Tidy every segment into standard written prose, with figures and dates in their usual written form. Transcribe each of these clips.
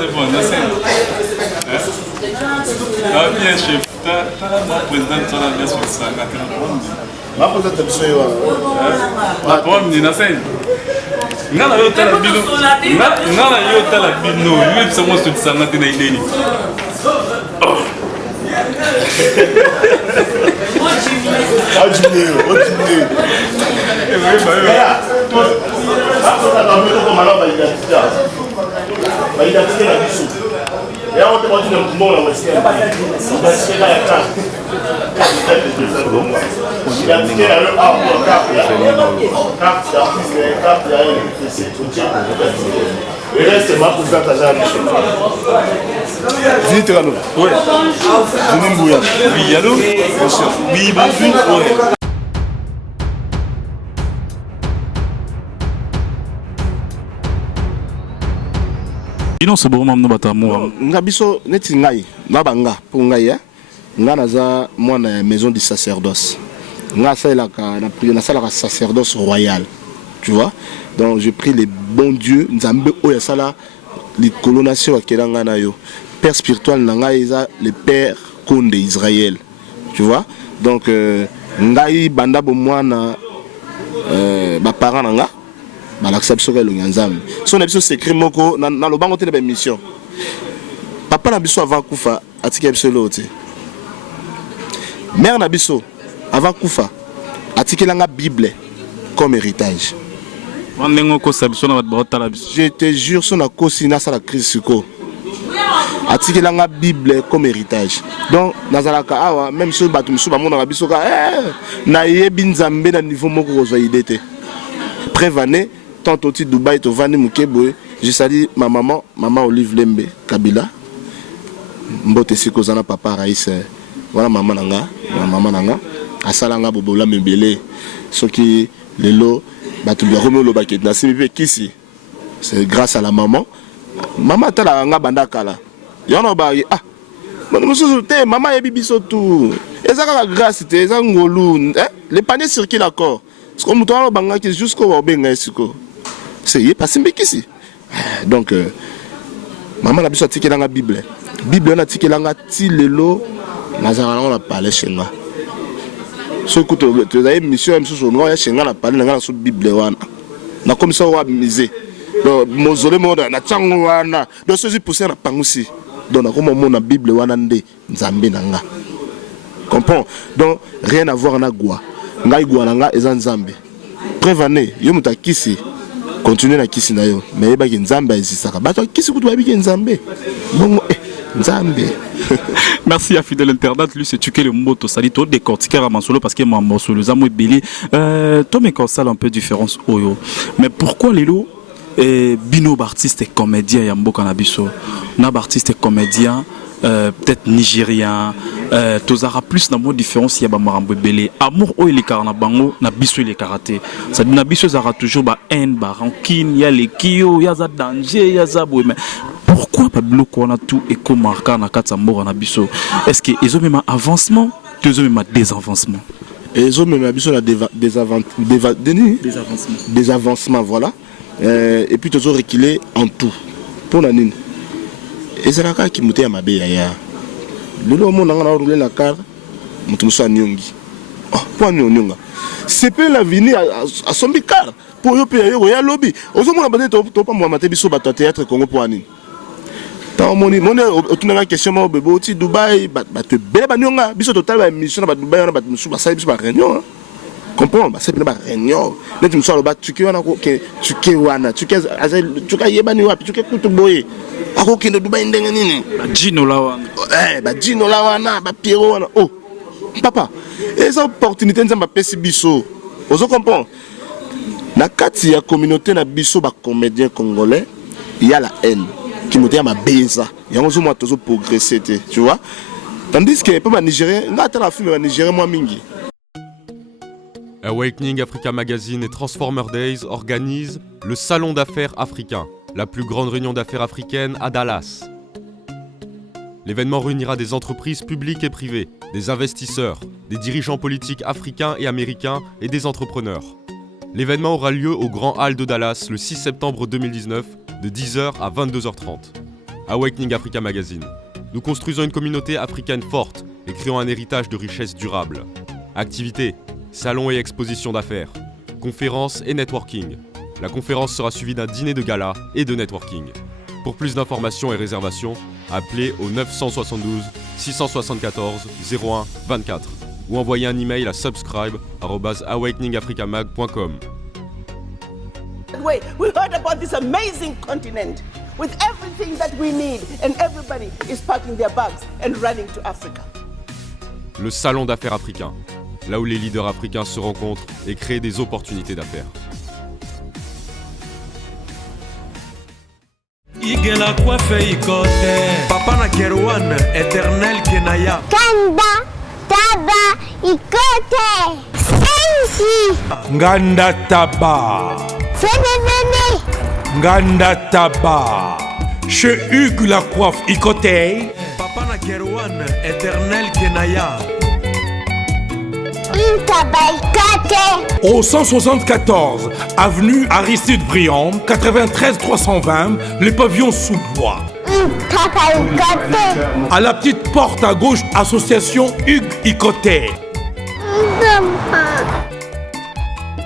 c'est bon, là, c'est. Ah, bien, chef. T'as mon président, tu as bien sûr ça. Ma président, tu as besoin de. Bon, ni na c'est. Ngana yo tala bino. Ngana yo tala bino. Lui, c'est moi qui te sanga tena ideni. Oui. Oui, allô? Oui, bonjour. Ino se bon mamno batamu. Nga biso neti ngai na banga pour ngai nga naza mwana maison du sacerdoce. Nga salaka na prière na salaka sacerdoce royal. Tu vois? Donc je prie les bons dieux nzambe oya sala les colonations akelanga na yo. Père spirituel na ngai eza le père Konde Israël. Tu vois? Donc ngai banda bo mwana ba parents na nga balakisa biso ka elongi ya nzambe so na biso secret moko na lobango te na baémission papa na biso avant kufa atika biso elo te mère na biso avant kufa atikelanga bible comme héritage je te jure so na kosi nasala crise siko atikelanga bible comme héritage donc nazalaka awa même so bato misu bamonaka biso ka nayebi nzambe na niveau moko kozwa ide te prévané tant au Dubaï to vani mukebo je salue ma maman Olive Lembe Kabila mbote siko zana papa Raïs voilà maman nanga asalanga bobola mebele soki lelo batu ya romo lo baket na simi pe kisi c'est grâce à la maman tala nga banda kala yono ba mon monsieur te maman yebi biso tout ezaka grâce te ezaka ngolu les paniers circulent encore ce qu'on mouton banga qui jusqu'au benga siko c'est pas simple ici donc maman la biso tikelanga la bible na tikelanga ti lelo nazala on a parlé chenga so écoute tu as émission msusu no ya chenga na parlé na so bible wana na comme ça wa misé donc mozole moda na tsango wana donc ceci pousser na pangusi donc na comme mon na bible wana nde nzambe nanga comprends donc rien à voir na gwa ngai gwa nanga eza nzambe prévané yo mutakisi continuer na kisi na yo mais ba nzambe ezisaka bato kisi kutu babiki nzambe bongo nzambe. Merci à Fidèle Internaute, lui c'est tué le mot sali to décortiquer à Mansolo parce que Mansolo za moi belé toi mais quand ça un peu différence oyo mais pourquoi les lots bino artiste et comédien ya mboka na biso na artiste et comédien peut-être nigérien tozara plus na mot différence ya ba marambo belé amour o les karna bango na biso les karaté ça na biso zara toujours ba haine ba rancune ya les kio ya za danger ya za boy mais pourquoi pas bloquer on a tout et comme marquer na katsa mboka na biso est-ce que ils ont même avancement ils ont même des avancements ils ont même biso na des avancements voilà et puis toujours reculer en tout pour la nine ezalaka ki muté ya mabe ya lelo mo nanga na rouler la car mutu muso anyongi po nyonga c'est pas la vini à sombi car pour yo pe yo ya lobby ozo mona bande to pa mo maté biso bato théâtre Congo pour anine tant moni otunanga question mo bebo ti Dubaï bato bele banyonga biso total ba émission na Dubaï na bato muso ba sala biso ba réunion comprends c'est pas réunion net muso lo ba tuki wana ko ke tuki wana tuki tuka yebani wapi tuki kutu boye ako kende Dubaï ndenge nini Gino la wana Gino la wana ba Pierrot wana oh papa et ça opportunité nzamba pesi biso ozo comprends na kati ya communauté na biso ba comédien congolais il y a la haine qui monte à ma beza yango zo moi tozo progresser tu vois tandis que pas nigérien ngata la film nigérien moi mingi. Awakening Africa Magazine et Transformer Days organisent le Salon d'affaires africain, la plus grande réunion d'affaires africaine à Dallas. L'événement réunira des entreprises publiques et privées, des investisseurs, des dirigeants politiques africains et américains et des entrepreneurs. L'événement aura lieu au Grand Hall de Dallas le 6 septembre 2019 de 10h à 22h30. Awakening Africa Magazine. Nous construisons une communauté africaine forte et créons un héritage de richesse durable. Activités, salons et expositions d'affaires, conférences et networking. La conférence sera suivie d'un dîner de gala et de networking. Pour plus d'informations et réservations, appelez au 972 674 01 24 ou envoyez un email à subscribe@awakeningafricamag.com. We heard about this amazing continent with everything that we need, and everybody is packing their bags and running to Africa. Le Salon d'affaires africain, là où les leaders africains se rencontrent et créent des opportunités d'affaires. Igela coiffe ikote Papa na Kerwan, éternel Kenaya Kanda, Taba, Ikote Sensi Nganda Taba Fenenene Nganda Taba Chez Hugues la coiffe ikote Papa na Kerwan, éternel Kenaya Intaba Ikote Au 174 avenue Aristide Briand, 93 320, le pavillon sous bois. Intaba Ikote À la petite porte à gauche, association Hugues Ikote.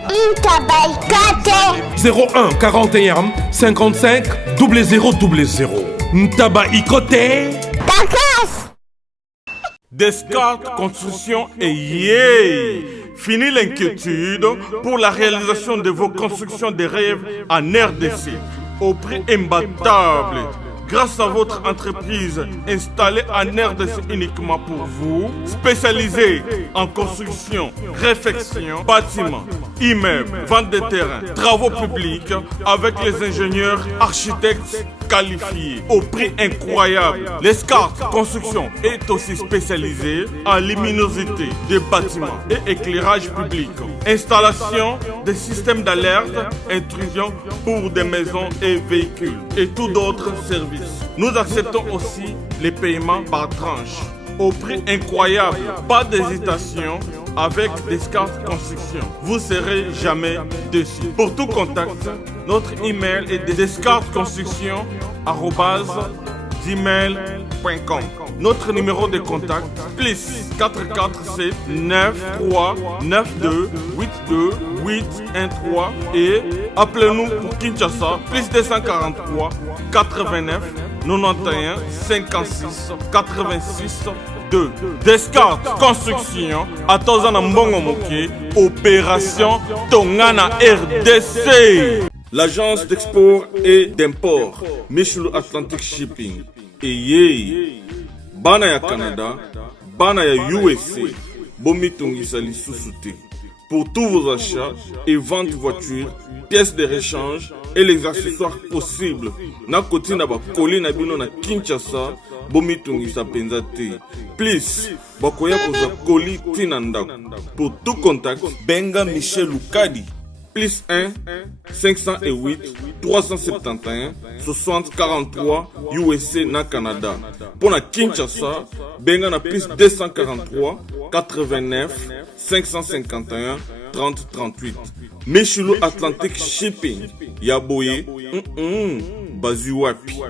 Intaba Ikote 01 41 55 0000. Ntaba Ikote. Takas Descartes Construction et yeah! Fini l'inquiétude pour la réalisation de vos constructions de rêves en RDC au prix imbattable. Grâce à votre entreprise installée en RDC uniquement pour vous, spécialisée en construction, réfection, bâtiments, immeubles, vente de terrains, travaux publics, avec les ingénieurs architectes qualifiés au prix incroyable. Descartes Construction est aussi spécialisée en luminosité des bâtiments et éclairage public, installation des systèmes d'alerte, intrusion pour des maisons et véhicules et tout d'autres services. Nous acceptons aussi les paiements par tranche au prix incroyable. Pas d'hésitation avec Descartes Construction. Vous serez jamais déçus. Pour tout contact, notre email est descartesconstruction@gmail.com. Notre numéro de contact plus 447 93 92 82 813 et appelez-nous pour Kinshasa plus 243 89 91 56 86 2. Descartes Construction à Tozana Mbongo Moké, opération Tongana RDC. L'agence d'export et d'import Michel Atlantic Shipping et Yei Bana ya Canada, Bana ya USA, Bomitungisa Lissusute. Pour tous vos achats et ventes de voitures, pièces de rechange et les accessoires possibles. Na koti na ba koli na bino na Kinshasa, Bomitungisa Penzate. Please, bakoya koza koli tinanda. Pour tout contact, Benga Michel Lukadi. Plus 1 508 371 60 43 USA na Canada. Pour la Kinshasa, benga na plus 243 89 551 30 38. Michelo Atlantic Shipping. Yaboye. Bazuwapi.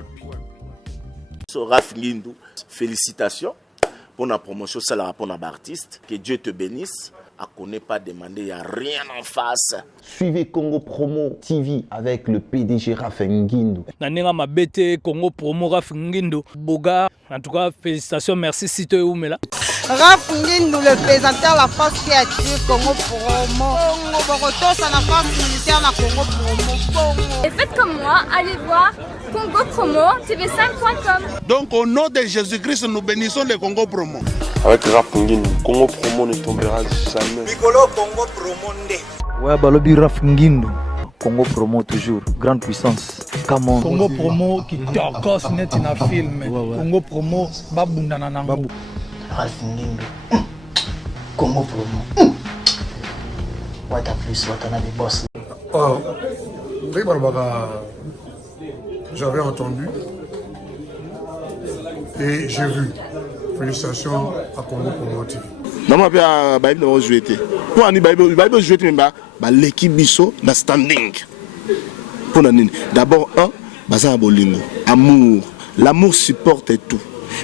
Raf Ngindou, félicitations pour la promotion, c'est la pour l'artiste. Que Dieu te bénisse. À connaît pas demander, il n'y a rien en face. Suivez Congo Promo TV avec le PDG Raf Ngindou. Nanenga Mabete, Congo Promo Raf Ngindou. Boga, en tout cas, félicitations, merci Sito Oumela. Raf Ngindou, le présentateur de la force créative Congo Promo. Congo Boroto, c'est la force militaire de Congo Promo. Et faites comme moi, allez voir Congo Promo, tv5.com. Donc au nom de Jésus-Christ, nous bénissons le Congo Promo. Avec Raf Ngindou, Congo Promo ne tombera jamais. Piccolo Congo Promo Nde. Ouais, Balobi Raf Ngindou. Congo Promo toujours, grande puissance. Come on. Congo Promo qui torcos net in a film. Congo Promo, babunda na nango. Raf Ngindou. Congo Promo. What a plus, what a boss. Oh, j'avais entendu et j'ai vu. Félicitations à Congo Promo TV. Non, mais Bible n'a pas joué. Pour Bible joué, mais l'équipe biso na standing. Pour D'abord, un, baza bolingo, amour, l'amour supporte tout.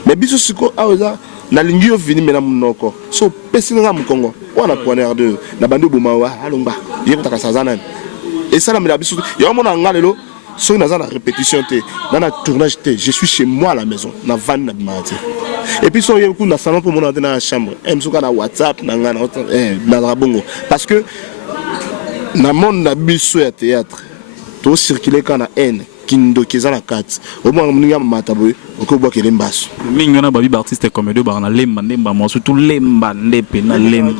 Mais biso siko aoza na lingio vini mena munoko. So pesinga mukongo. Wana poignard de na bando bomawa alomba. Yeko takasazana. Et ça la mela biso. Yo mona ngalelo so na za na répétition té. Dans la tournage té, je suis chez moi à la maison. Na van na bimati. Et puis so yeko na salon pour mona dans la chambre. Msuka na WhatsApp na ngana na bongo parce que na monde na biso ya théâtre. To circuler kana haine. Kindo kezana kat au moins mninga mataboy okoboa kelembaso minga na babi artiste comédie ba na lemba ndemba mo surtout lemba ndepe na lemba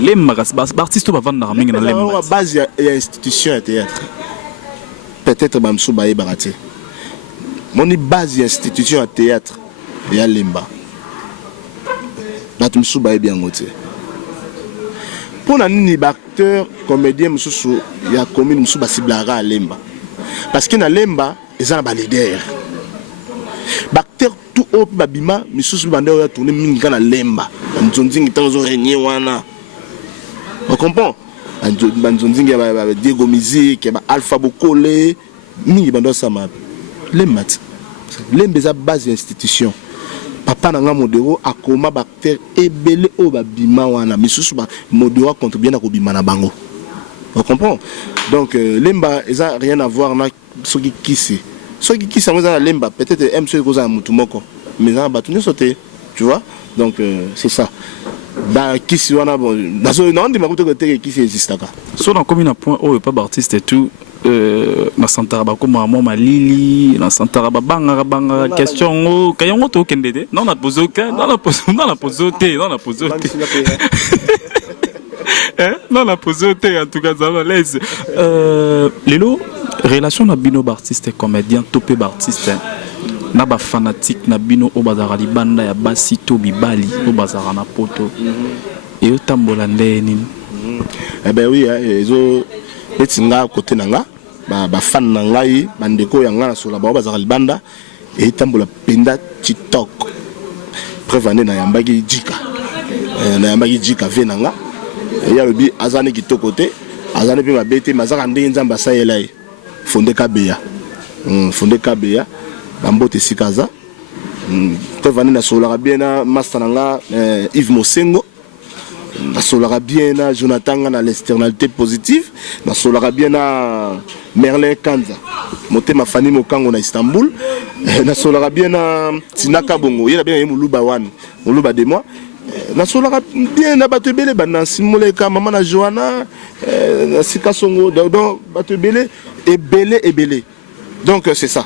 lemba kas artiste ba vanda minga na lemba la base ya institution ya théâtre peut-être ba mso baye barate moni base ya institution ya théâtre ya lemba batum mso baye bien ngote pona nini ba acteur comédien mso ya commune mso ba siblara à lemba. Parce que dans Lemba, ils sont les leaders. Bactère tout haut, babima, mais sous le bandeur a tourné minga dans Lemba. Banzonzing est en régné wana. On comprend? Banzonzing y a Diego Musique, y a Alpha Bokole, mingi bandeur sama. Lemba, Lemba est la base de l'institution. Papa nanga modéro a coma bactère et belé au babima wana, mais sous le modéro contribue à kobima na bango. On comprend? Donc, Lemba, ils n'ont rien à voir avec ce qui c'est. Ce qui c'est, Lemba, peut-être M. Goza Moutumoko, mais ils ont battu sauté, tu vois? Donc, c'est ça. Qui c'est, on a bon. Dans ce nom, qui c'est existe. So, dans combien de points, oh, pas d'artiste et tout, na Santaraba, comme Mama Lili, na Santaraba, banga, question, oh, quand on a kendede, non, on a posé aucun, non, on a posé aucun, non, on a posé aucun. Non, la posé en tout cas, ça va l'aise. Lelo, relation na bino artiste comédien, topé artiste. Na ba fanatique na bino o bazara libanda ya basito bibali o bazara na poto. Et o tambola ndeni. Eh ben oui, ezo etinga côté nanga, ba fan na ngai, bandeko ya ngana sur la ba bazara libanda et tambola penda TikTok. Prévané na yambagi jika. Na yambagi jika venanga. Il y a le bi azane qui côté azane pe mabete mazaka ndenge nzamba sayela fondé kabeya bambote sikaza te vani na solara bien na master nga Yves Mosengo na solara bien na Jonathan na l'externalité positive na solara bien na Merlin Kanza motema fani mokango na Istanbul na solara bien na Tinaka Bongo yela bien muluba wan muluba de moi na solara bien na bato belé bana simoleka mama na Johanna na Sika Songo donc bato belé et belé donc c'est ça.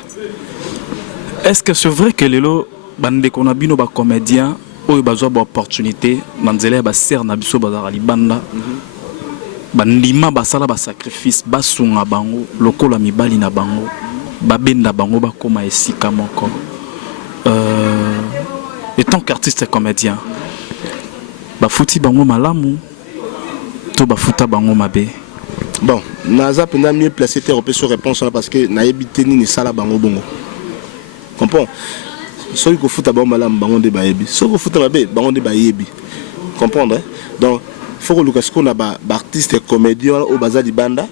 Est-ce que c'est vrai que lelo bande qu'on a bino ba comédien ou bazwa ba opportunité manzele ba ser na biso bazara libanda bandima basala ba sacrifice basunga bango lokola mibali na bango babenda bango ba koma esika moko étant qu'artiste et comédien bafuti bango malamu to bafuta bango mabe. Bon, naza pena mieux placé te sur réponse là parce que na ebité ni sala bango bongo. Comprends? Ceux qui foutent bango malamu bango de baebi, ceux qui foutent mabe bango de baebi. Comprendre? Donc faut que Lucas qu'on a ba artiste et comédien au bazali banda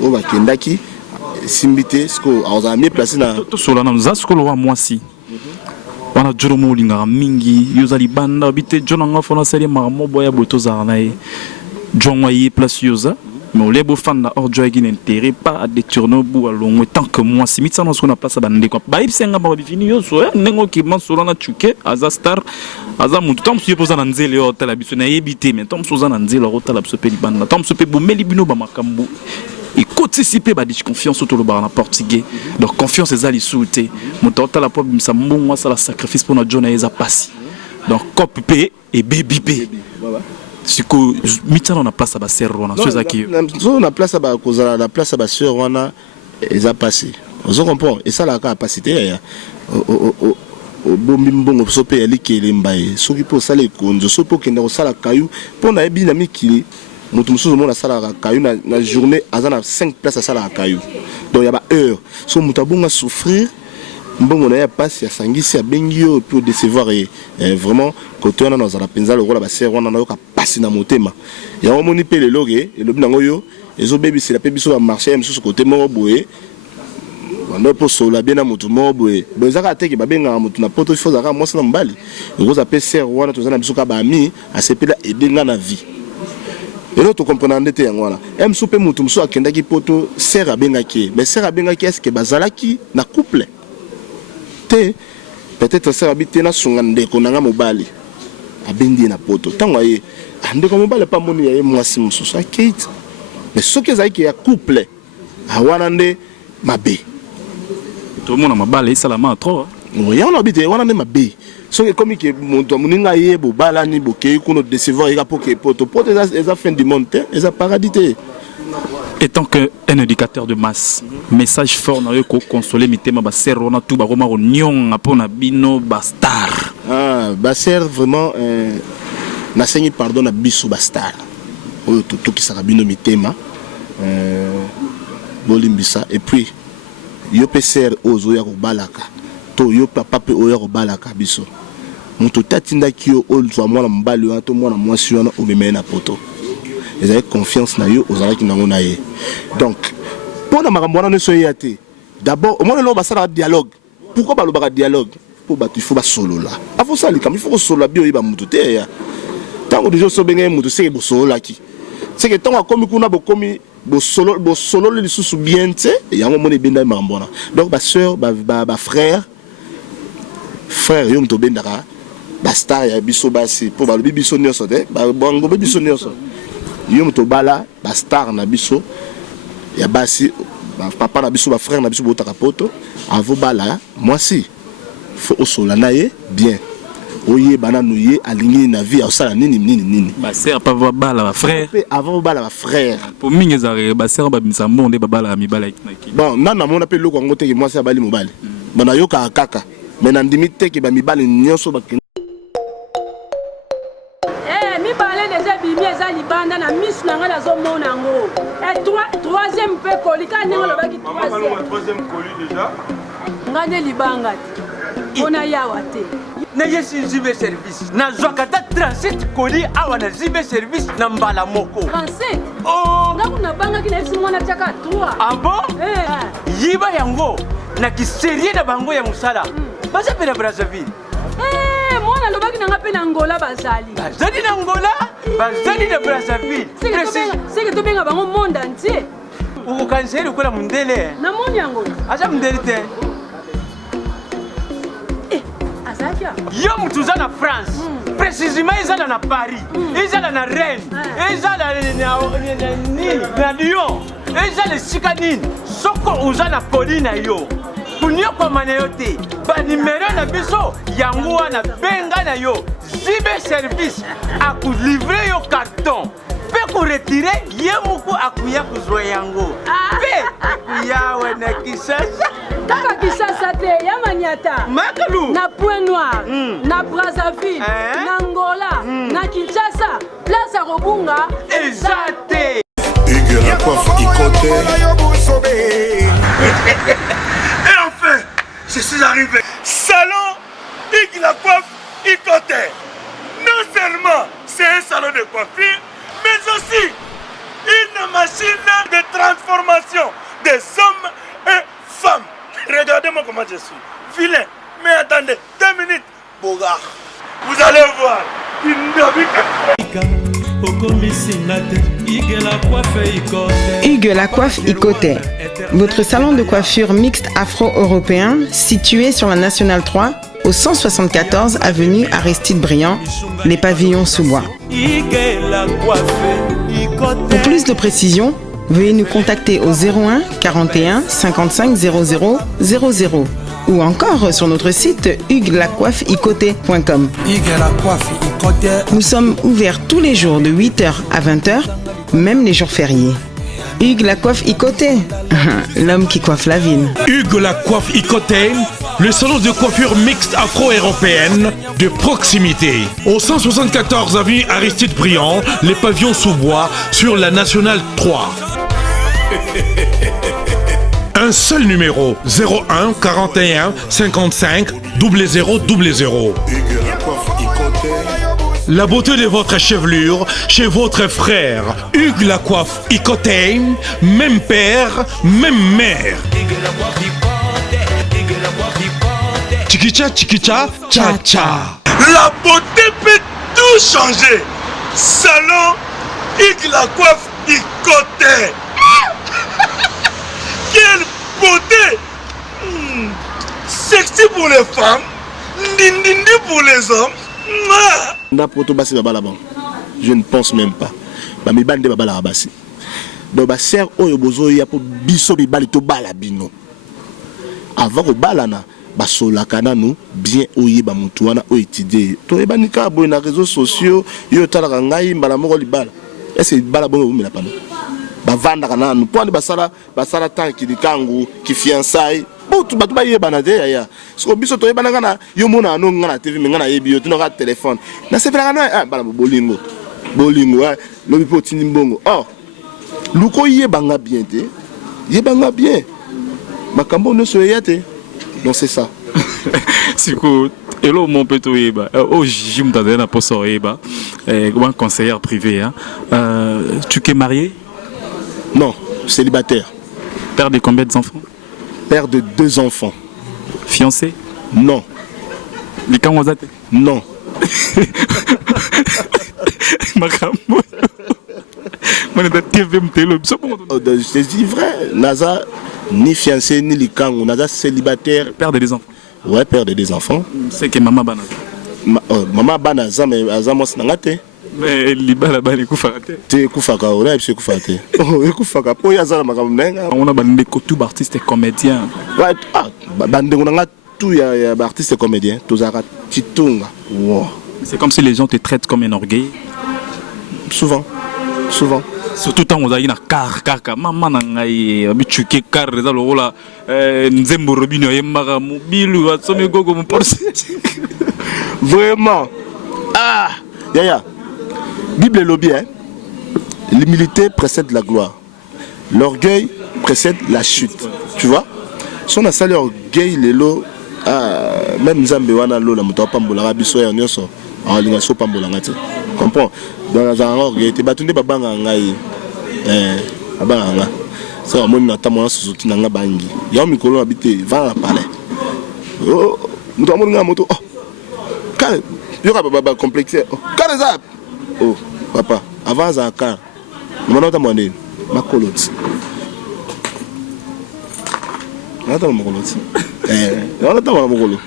au bakendaki simbité ce qu'on a mieux placé na to solana zasko lo wa mwasi. Wana joromo linga mingi yozali banda bité jonanga fona sele marmo boya boto zarnae jonwaye place yoza mais les beaux fans na orjo qui n'intérêt pas à détourner au bout à long tant que moi si mitsa na sona place bande quoi ba ibsenga ba bifini yo so nengo ki mansolo na chuke aza star aza mutu tam su poza na nzele yo tala biso na yebité mais tam soza na nzele ro tala biso pe libanda tam su pe bomeli bino ba makambu et participer ba dis confiance autour le bar na portugais donc confiance ezali souté mutu tala po bimsa mbongo ça la sacrifice pour na jona eza passi donc cop p et baby p si que mitana on a place à ba sœur wana so ezaki on a place à ba kozala la place à ba sœur wana eza passé on comprend et ça la capacité ya bombi mbongo so pe ali kele mbaye soki po sala konzo so po kenda ko sala kayu po na ebi na mikili mutu musuzu mona sala kayu na journée azana 5 places à sala kayu donc ya ba heure so mutu abonga souffrir mbongo na ya passe ya sangisi ya bengio pour décevoir et vraiment côté on a dans la penza le rôle ba sœur on a yo ka passe na motema ya o moni pe le loge et le binango yo ezo baby c'est la pe biso ba marché même sur ce côté mo boye Ndo po sola bien na mutu mobwe. Bozaka ateki babenga mutu na poto ifo zaka mwasi na mbali. Ngoza pe ser wana tozana biso ka ba ami asepela edenga na vie. Et là tu comprends ndete yango wana. Em soupe mutu mso akendaki poto ser abengaki. Mais ser abengaki est-ce que bazalaki na couple? Te peut-être ser abité na sunga ndeko nanga mobali. Abendi na poto. Tango aye ndeko mobali pa moni ya mwasi msusu akite. Mais ce que zaiki ya couple awana nde mabe. Tout le monde a ma balle et ça la main trop. Oui, on habite, on a ma bé. Ce qui est comme que mon tomuninga yé, bo balani, bo kei, qu'on a décevoir, il y a pour que pour les fin du monde, les paradis. Étant qu'un éducateur de masse, message fort na yo ko consoler mitema ba serro na tout ba roma nyon apona bino bastar. Ah, baser vraiment na sengi pardon na biso bastar. O tout qui sera bino mitema bolimbisa et puis yo pe ser ozo ya ko balaka. To yo papa pe oya ko balaka biso. Mutu tatinda kio olzo mwana mbali wa to mwana mwasi wana o memena na poto. Ils avaient confiance na yo aux qui n'ont pas. Donc, pour la marambouana ne soit yaté. D'abord, au moins le basara dialogue. Pourquoi pas le dialogue? Pour battre il faut pas solo là. Avant ça, il faut solo bio il va mututé ya. Tant que déjà so benga mutu c'est bo solo là qui. C'est que tant comme kuna bo komi bo solo le sous bien tu il y a un moment benda marambouana. Donc ba sœur ba frère yo muto bendara ba star ya biso basi pour ba le biso nyoso te ba bongo biso nyoso. Yo muto bala ba star na biso ya basi papa na biso ba frère na biso botaka poto avo bala moi si faut osola naye bien oye bana nouye aligné na vie osala nini ba sœur pas va bala ba frère avant bala ba frère pour mingi zare ba sœur ba bimsa monde ba bala mi bala ki bon nana mona pe loko ngote ki moi si abali mobali bana yoka kaka mais na ndimite ki ba mibali nyonso ba libanda na misu na nga nazomona ngo et troisième pe koli ka ndenge lobaki troisième koli déjà nga nde libanga te mpona yawa te neye si zibe service nazwaka ta 37 koli awa na zibe service na mbala moko 37 nga kuna bangaki na yebiso mwana tiaka 3 ah bon yiba yango na kiserie na bango ya mosala baza mpe na Brazzaville mwana lobaki nanga mpe na ngola bazali na ngola bazali na Brazzaville seke tobenga bango monde entier okokaniseli lokola mondele namoni yango aza mondele te azalaki yo mutu uza na France précisément ezala na Paris ezala na Rennes ezala na Lyon ezala esika nini soko uza na koli na yo kunyokwama na yo te banimero na biso yango wana benga na yo zibe service akulivre yo carton mpe koretire ye moko akuya kozwa yango mpe akuyawe na Kinshasa kaka Kinshasa te ya Maniata Makalu na Point Noir na Brazzaville na Angola na Kinshasa place ya kobunga eza te Hugues la coiffe Ikote. Et enfin, je suis arrivé. Salon Hugues la coiffe Ikote. Non seulement c'est un salon de coiffure, mais aussi une machine de transformation des hommes et femmes. Regardez-moi comment je suis. Vilain. Mais attendez, 2 minutes. Bogart. Vous allez voir. Hugues la coiffe Ikote, votre salon de coiffure mixte afro-européen situé sur la Nationale 3 au 174 avenue Aristide Briand, les pavillons sous bois. Pour plus de précisions, veuillez nous contacter au 01 41 55 00 00 ou encore sur notre site hugueslacoiffeikote.com. Nous sommes ouverts tous les jours de 8h à 20h, même les jours fériés. Hugues la coiffe Ikote, l'homme qui coiffe la ville. Hugues la coiffe Ikote, le salon de coiffure mixte afro-européenne de proximité. Au 174 avenue Aristide Briand, les pavillons sous bois sur la Nationale 3. Un seul numéro, 01 41 55 00 00. La beauté de votre chevelure chez votre frère. Hugues la coiffe Ikote, même père, même mère. Chikicha, chikicha, cha cha. La beauté peut tout changer. Salon Hugues la coiffe Ikote. Quelle beauté! Sexy pour les femmes, ndindindi pour les hommes. Je ne pense même pas. Donc, ser oyo bozo ya po biso bibali to bala bino. Avant ko balana, basola kananu bien oyeba mutu wana o étudier. To eba nika boy na réseaux sociaux, yo talaka ngai mbala moko libala. Est-ce que bala bongo umela pano? Bavanda kananu, po andi basala tanki likangu, ki fiançailles. Batu ba yeba na de ya. So biso to yeba na yo mona no ngana TV ngana yebi yo tino ka téléphone. Na se fera na bala bolingo. Bolingo ouais, lobi po tinimbongo. Oh. Luko yebanga bien te. Yebanga bien. Makambo ne so yate. Donc c'est ça. Siko hello mon peto yeba. Oh jim tadena poso yeba. Comme conseillère privée hein. Tu es marié? Non, célibataire. Père de combien d'enfants? Père de 2 enfants. Fiancé? Non. Les Kamwazate? Non. Makambo. Je te dis vrai, Naza ni fiancé ni likango, Naza célibataire. Père de 2 enfants. Ouais, père de 2 enfants. C'est que maman banaza. Maman banaza mais azamo sinangate. Mais libala bani kufate. Te kufaka ona ebse kufate. Oh, kufaka po ya zala makambo nenga. On a bandé tout artiste et comédien. Ouais, bandé on a tout ya artiste et comédien, tous ara titunga. Wow. C'est comme si les gens te traitent comme un orgueil. Souvent. Surtout quand on a une car maman nangai habitué car les alors là nzembo robino yemara mobile wa somme gogo mon porse. Vraiment. Ah, Yaya. Bible lobby hein. L'humilité précède la gloire. L'orgueil précède la chute. Tu vois? Si on a sali orgueil lelo même Nzambe wana lo la muto pambola rabiso ya nyoso. Ah linga so pambola ngati. Comprends? Dans la orgueil te batunde babanga ngai. Abanga. Ça mon na tamona Suzuki nanga bangi. Ya mikolo habité va la palais. Oh, muto amonga moto. Oh. Kale, yo ka baba complexé. Oh, kale za. Oh, papa, avant za car. Mona tamone makoloti. Nata makoloti. On attend mon rôle.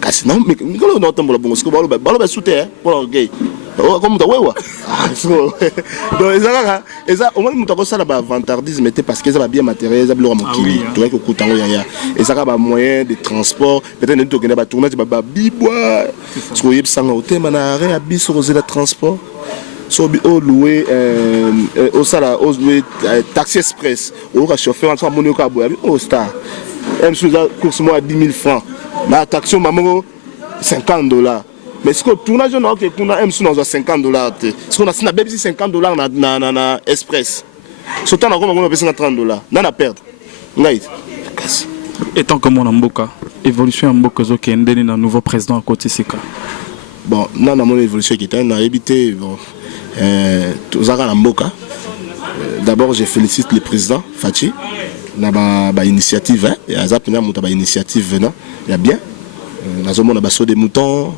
Kasi non mais mikolo no tambola bongo siko balo soute pour orgueil. Oh comme toi donc eza au moins muto ko sala ba vantardisme était parce que ça va bien matériel ça biloko mokili to ko kutango ya eza ka ba moyen de transport peut-être ne to kena ba tournage ba bibwa siko yebsanga otema na arrêt abiso ko zela transport so bi o louer au sala au louer taxi express au ka chauffeur en moni ko abo au star même sous la course moi à 10 000 francs ma taxi maman $50. Mais ce que tournage on a que kuna M sous dans $50 te ce qu'on a sina baby $50 na express so tant on a payé $30 na perdre ngai étant comme on a mboka évolution en mboka zo ki ndeni na nouveau président à côté c'est quoi bon na mon évolution qui était na éviter bon tous à mboka d'abord je félicite le président Fachi na ba initiative hein et azapena muta ba initiative venant il y a bien nazomona baso des moutons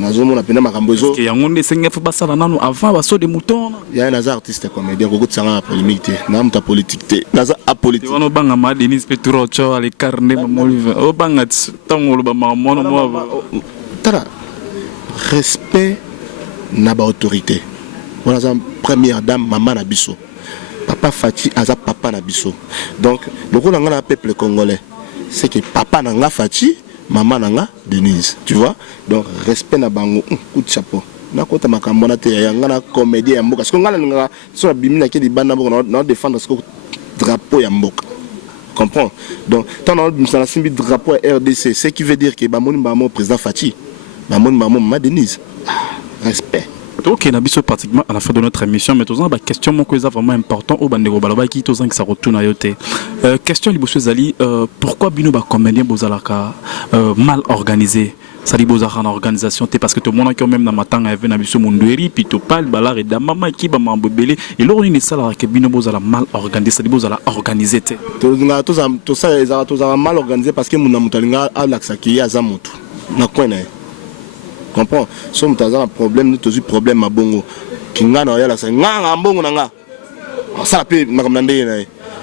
nazomona pena makambozo que yango ndesenga fa basala nanu avant baso des moutons ya naza artiste comédien ko tsanga polémique na muta politique te naza apolitique wono banga ma Denis Petrocho ale carnet mamolive o banga tango ba mamono mo tara respect na ba autorité wana za première dame maman na biso papa Fachi aza papa na biso donc le rôle nga na peuple congolais c'est que papa na nga Fachi maman nanga Denise tu vois donc respect na bango coup de chapeau na kota makambo na te ya ngana comédien ya mboka parce que ngana nga so bimina ke di banda mboka na défendre ce drapeau ya mboka comprends donc tant on a simbi drapeau RDC ce qui veut dire que ba moni ba mo président Fachi ba moni ba mo maman Denise respect Ok, on a vu pratiquement à la fin de notre émission, mais tous la question mon est vraiment important au bandego balaba qui tous que ça retourne à yote. Question liboso Zali, pourquoi bino ba comédien bozalaka mal organisé? Ça dit bozara en organisation parce que tout le monde qui même dans matin avait na biso mundueri puis to parle balar et da mama qui ba mambobele et lors une sala que bino bozala mal organisé, ça dit bozala organisé te. Tout ça ils ont mal organisé parce que mon mutalinga a l'accès qui a zamoto. Na quoi na comprends so mutaza un problème nous toujours problème à bongo kinga na yala sa nga mbongo na nga ça peut makamnande na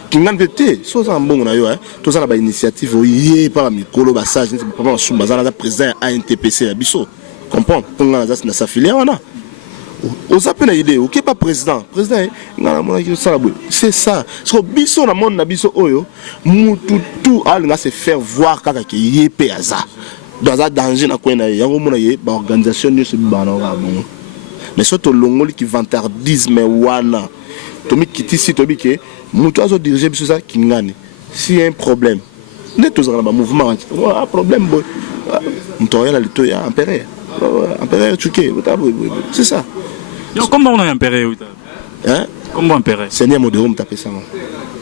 kinga pete so za mbongo na yo to ça ba initiative yé par mikolo ba sage ne pas sumba za président à NTPC ya biso comprends nga za na sa filière wana on s'appelle na idée OK pas président nga mona ki ça c'est ça so biso na monde na biso oyo mutu tout al nga se faire voir kaka ki yé pe aza dans un danger na kwena yango mona ye ba organisation ni se bana ga bon mais surtout longoli qui vantardisme wana to mi kiti si to bi ke mutu azo diriger biso ça kingani si un problème ne tous na ba mouvement un problème boy mutu ya le to ya empereur tuké c'est ça comment on a empereur hein comment empereur seigneur modéro m'taper ça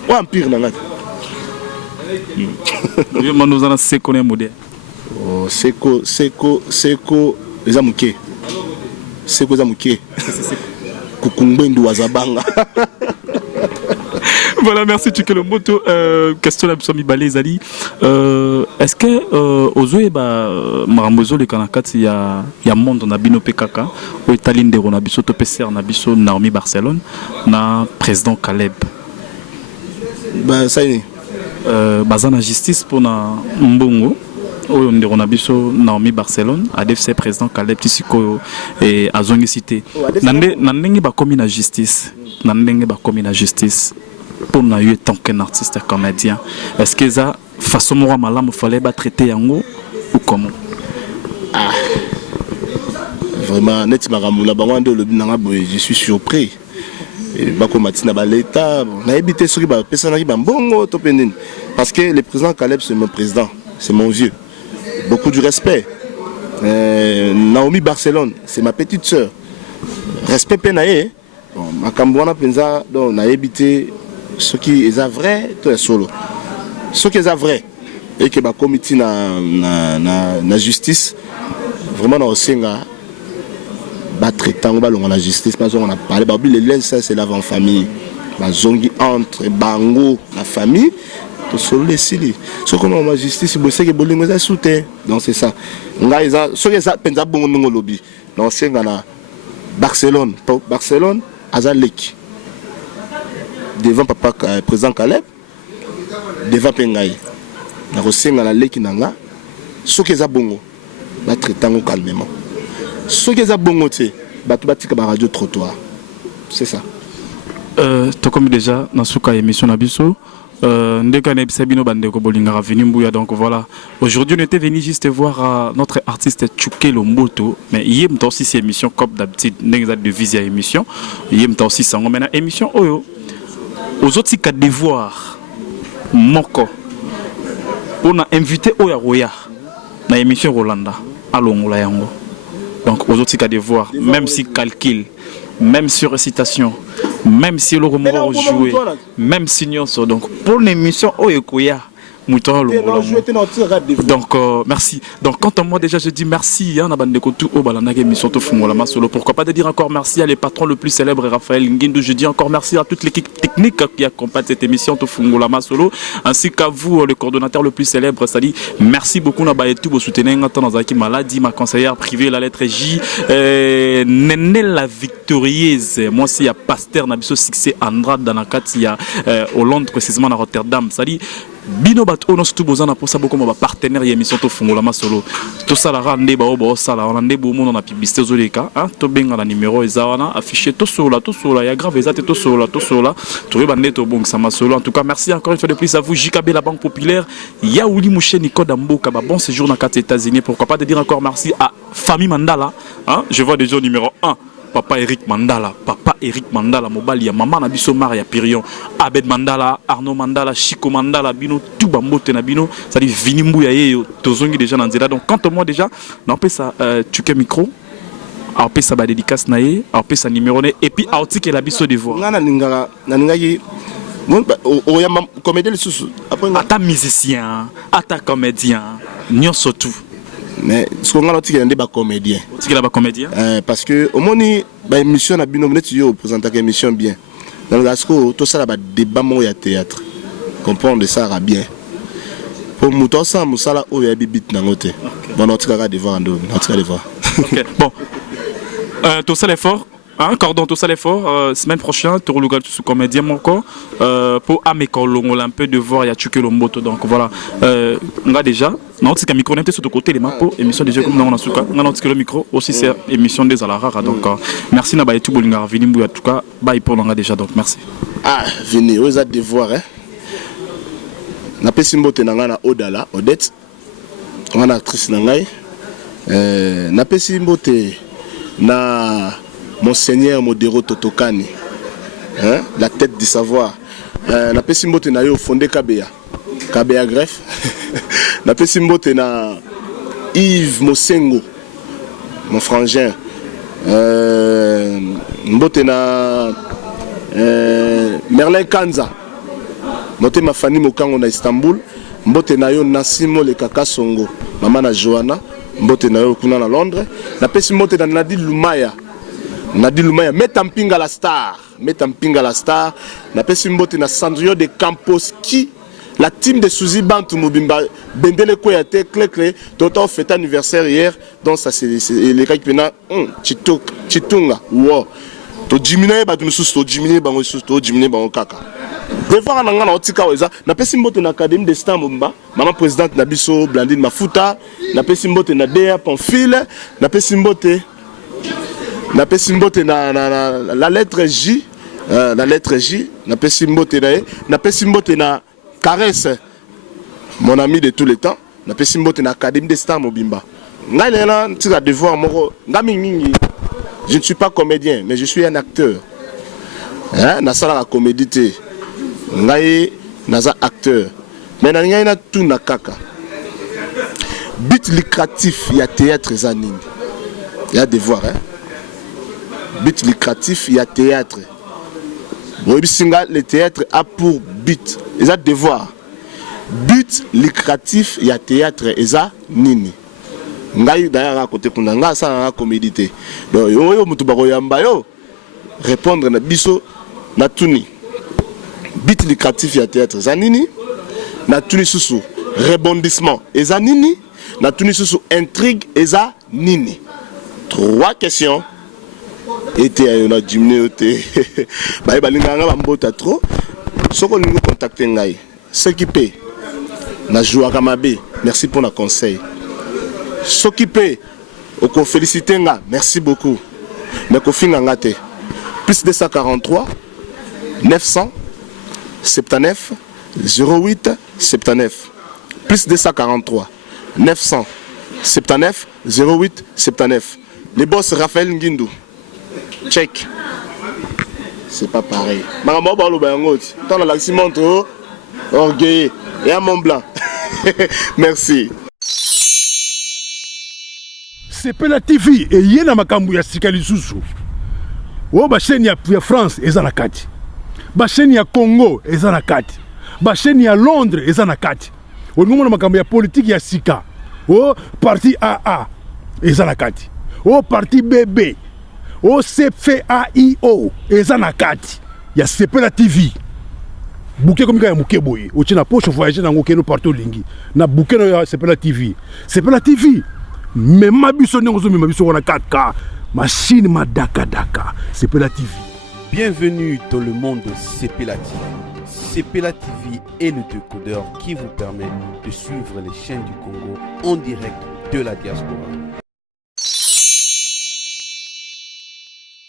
ou empire na ngati yo nous en se connaît modèle seko les amuke seko zamuke kukumbendu wazabanga. Voilà, merci Tukelo Moto. Question la Psomi Balezali. Est-ce que Ozoe Marambozo le Kanakati ya monde na bino PKK ou Italie de Ronabiso to PCR na biso Naomi Barcelone na président Caleb. Bah ça y est. Bazana justice pour na Mbongo. Oyo ndeko na biso Naomi Barcelone ADFC président Caleb Tisiko et azongi cité nandenge ba komi na justice pour na eu tant qu'un artiste comédien est-ce que ça façon moi malamu fallait ba traiter yango ou comment vraiment net maramula bangwande le binanga boy je suis surpris et ba ko matina ba l'état na habité sur ba personne qui ba mbongo to pendine parce que le président Caleb c'est mon président, c'est mon vieux. Beaucoup de respect. Naomi Barcelone, c'est ma petite sœur. Respect penaye. Bon, ma cambouana penza donc na habité ce qui est vrai, tout est solo. Ce qui est vrai et que ba comité na justice vraiment na osenga ba traitant ba longa la justice parce qu'on a parlé ba le lien ça c'est l'avant famille. Ba zongi entre bango la famille. Solo les sili ce qu'on a la justice c'est que bolingo za soutien donc c'est ça nga isa ce que ça penza bongo ngo lobby donc c'est ngana Barcelone azaleki devant papa président Caleb devant pengai na kosenga na leki nanga ce que ça bongo ba traitant calmement ce que ça bongo te batu batika ba radio trottoir c'est ça to comme déjà na suka émission na biso donc voilà, aujourd'hui on était venu juste voir notre artiste Tukelo Moto, mais il y a aussi cette émission comme d'habitude, de visée à émission, il y a aussi ça, on a émission aux autres cas de voir Moko, on a invité Oya Roya, dans l'émission Rolanda, à Longola. Donc aux autres cas de voir, même si calcul, même sur récitation, même si le remords joué, même si nous sommes donc pour l'émission Oyekoya. Donc merci. Donc quant à moi déjà je dis merci à pourquoi pas de dire encore merci à les patrons le plus célèbre Raphaël Nguindou. Je dis encore merci à toute l'équipe technique qui accompagne cette émission Tofungolama Solo ainsi qu'à vous le coordonnateur le plus célèbre Sali. Merci beaucoup na baetu pour soutenir dans Zaki Maladi ma conseillère privée la lettre J Nenel la victorieuse moi aussi à Pasteur Nabiso succès Andrade dans la Katia Hollande précisément à Rotterdam Sali. Bino bat ono stu bozana pour ça beaucoup ma partenaire émission to Fungolama Solo to sala rande ba obo sala on ande bo na publicité zoleka hein to benga na numéro ezawana affiché to sola ya grave ezate to sola to bande to bong sama solo en tout cas merci encore une fois de plus à vous JKB la banque populaire Yaouli Mouché Nico Damboka bon séjour dans 4 États-Unis pourquoi pas de dire encore merci à famille Mandala hein je vois déjà numéro 1 Papa Eric Mandala, Mobali, Maman Nabiso Maria Pirion, Abed Mandala, Arnaud Mandala, Chico Mandala, Bino, tout Bambote Nabino, ça dit Vinimbu Yaye, Tozongi déjà dans Zela. Donc, quant à moi déjà, non, ça, tu as micro, aopesa ba dédicace na ye aopesa numéro ne et puis aotikela biso devoir nga nalingaki oyamba comédien lisusu ata musicien ata comédien nyonso tout mais ce qu'on a noté des comédiens parce que au moins ba émission na bino neti yo présenter émission bien dans parce que tout ça là débat mo ya théâtre comprendre ça va bien pour muto ça musala o ya bibit na ngote bon on tika devoir ndo on tika devoir OK bon tout ça l'effort hein cordon tout ça l'effort semaine prochaine tu relugal sous comédien encore pour amekolongo un peu de voir ya tuke lomboto donc voilà on a déjà non c'est qu'un micro n'était sur le côté les mapo émission déjà comme on a souka on a noté que le micro aussi c'est émission des alarara donc merci na ba tout bolinga vini en tout cas bye pour on a déjà donc merci vini aux a devoir hein na pesi mbote na nga na Odala Odette on a actrice na ngai na pesi mbote na Monseigneur Modero Totokani, hein, la tête du savoir. Na pesi mbote na yo fondé Kabea Greffe. Na pesi mbote na Yves Mosengo, mon frangin. Mbote na Merlin Kanza. Mbote ma Fanny Mokango na Istanbul. Mbote na yo Nassimo le Kaka Songo. Mama na Johanna. Mbote na yo kuna na Londres. Na pesi mbote na Nadi Lumaya. Nadi Lumaya, Metampinga la star. Na pesi mbote na Sandrio de Campos qui la team de Suzy Bantu Mobimba Bendele Koyate Clé Toto fête anniversaire hier donc ça c'est les gars qui pena Chitunga wow to diminuer ba tunusu to diminuer bango susu to diminuer bango kaka devant na ngana otika weza na pesi mbote na académie de star Mumba maman présidente na biso Blandine Mafuta na pesi mbote na Dea Pamphile na pesi mbote na la lettre J na pesi mbote na Caresse mon ami de tous les temps na pesi mbote na académie des stars Mobimba ngai lena tika devoir moko ngami mingi je ne suis pas comédien mais je suis un acteur hein na sala la comédie te ngai naza acteur mais na ngai na tout na kaka but lucratif ya théâtre zanini ya devoir hein but lucratif il y a théâtre. Le théâtre a pour but, il y a devoir. But lucratif il y a théâtre, il y a nini. Ngai d'ailleurs à côté kunanga ça na comédie. Donc yo mutu bako yamba yo répondre na biso na tuni. But lucratif il y a théâtre, za nini. Na tuni susu rebondissement, et za nini. Na tuni susu intrigue, et za nini. 3 questions. Et on a diminué bah balinganga bambota trop soko lingo contacter ngai ce qui paie na joua kamabe merci pour le conseil ce qui paie au ko féliciter nga merci beaucoup mais ko finga ngate plus 243 979 08 79 plus 243 979 08 79 les boss Raphaël Ngindou. Check. C'est pas pareil. Maman ba lo ba ngoti. Tant la laxi montre orgueil et à Mont Blanc. Merci. Sepela TV et yena makambu ya sikali susu. O ba chaîne ya France eza na kati. Ba chaîne ya Congo eza na kati. Ba chaîne ya Londres eza na kati. O ngomona makambu ya politique ya sika. O parti AA eza na kati. O parti BB. O CFAIO eza na kati ya Sepela TV. Bouquet comme ya muke boye. O tina poche voyager na ngokeno partout lingi. Na bouquet na Sepela TV. Sepela TV. Même ma biso n'ozo même biso on a 4K. Machine ma daka. Sepela TV. Bienvenue dans le monde de Sepela TV. Sepela TV est le décodeur qui vous permet de suivre les chaînes du Congo en direct de la diaspora.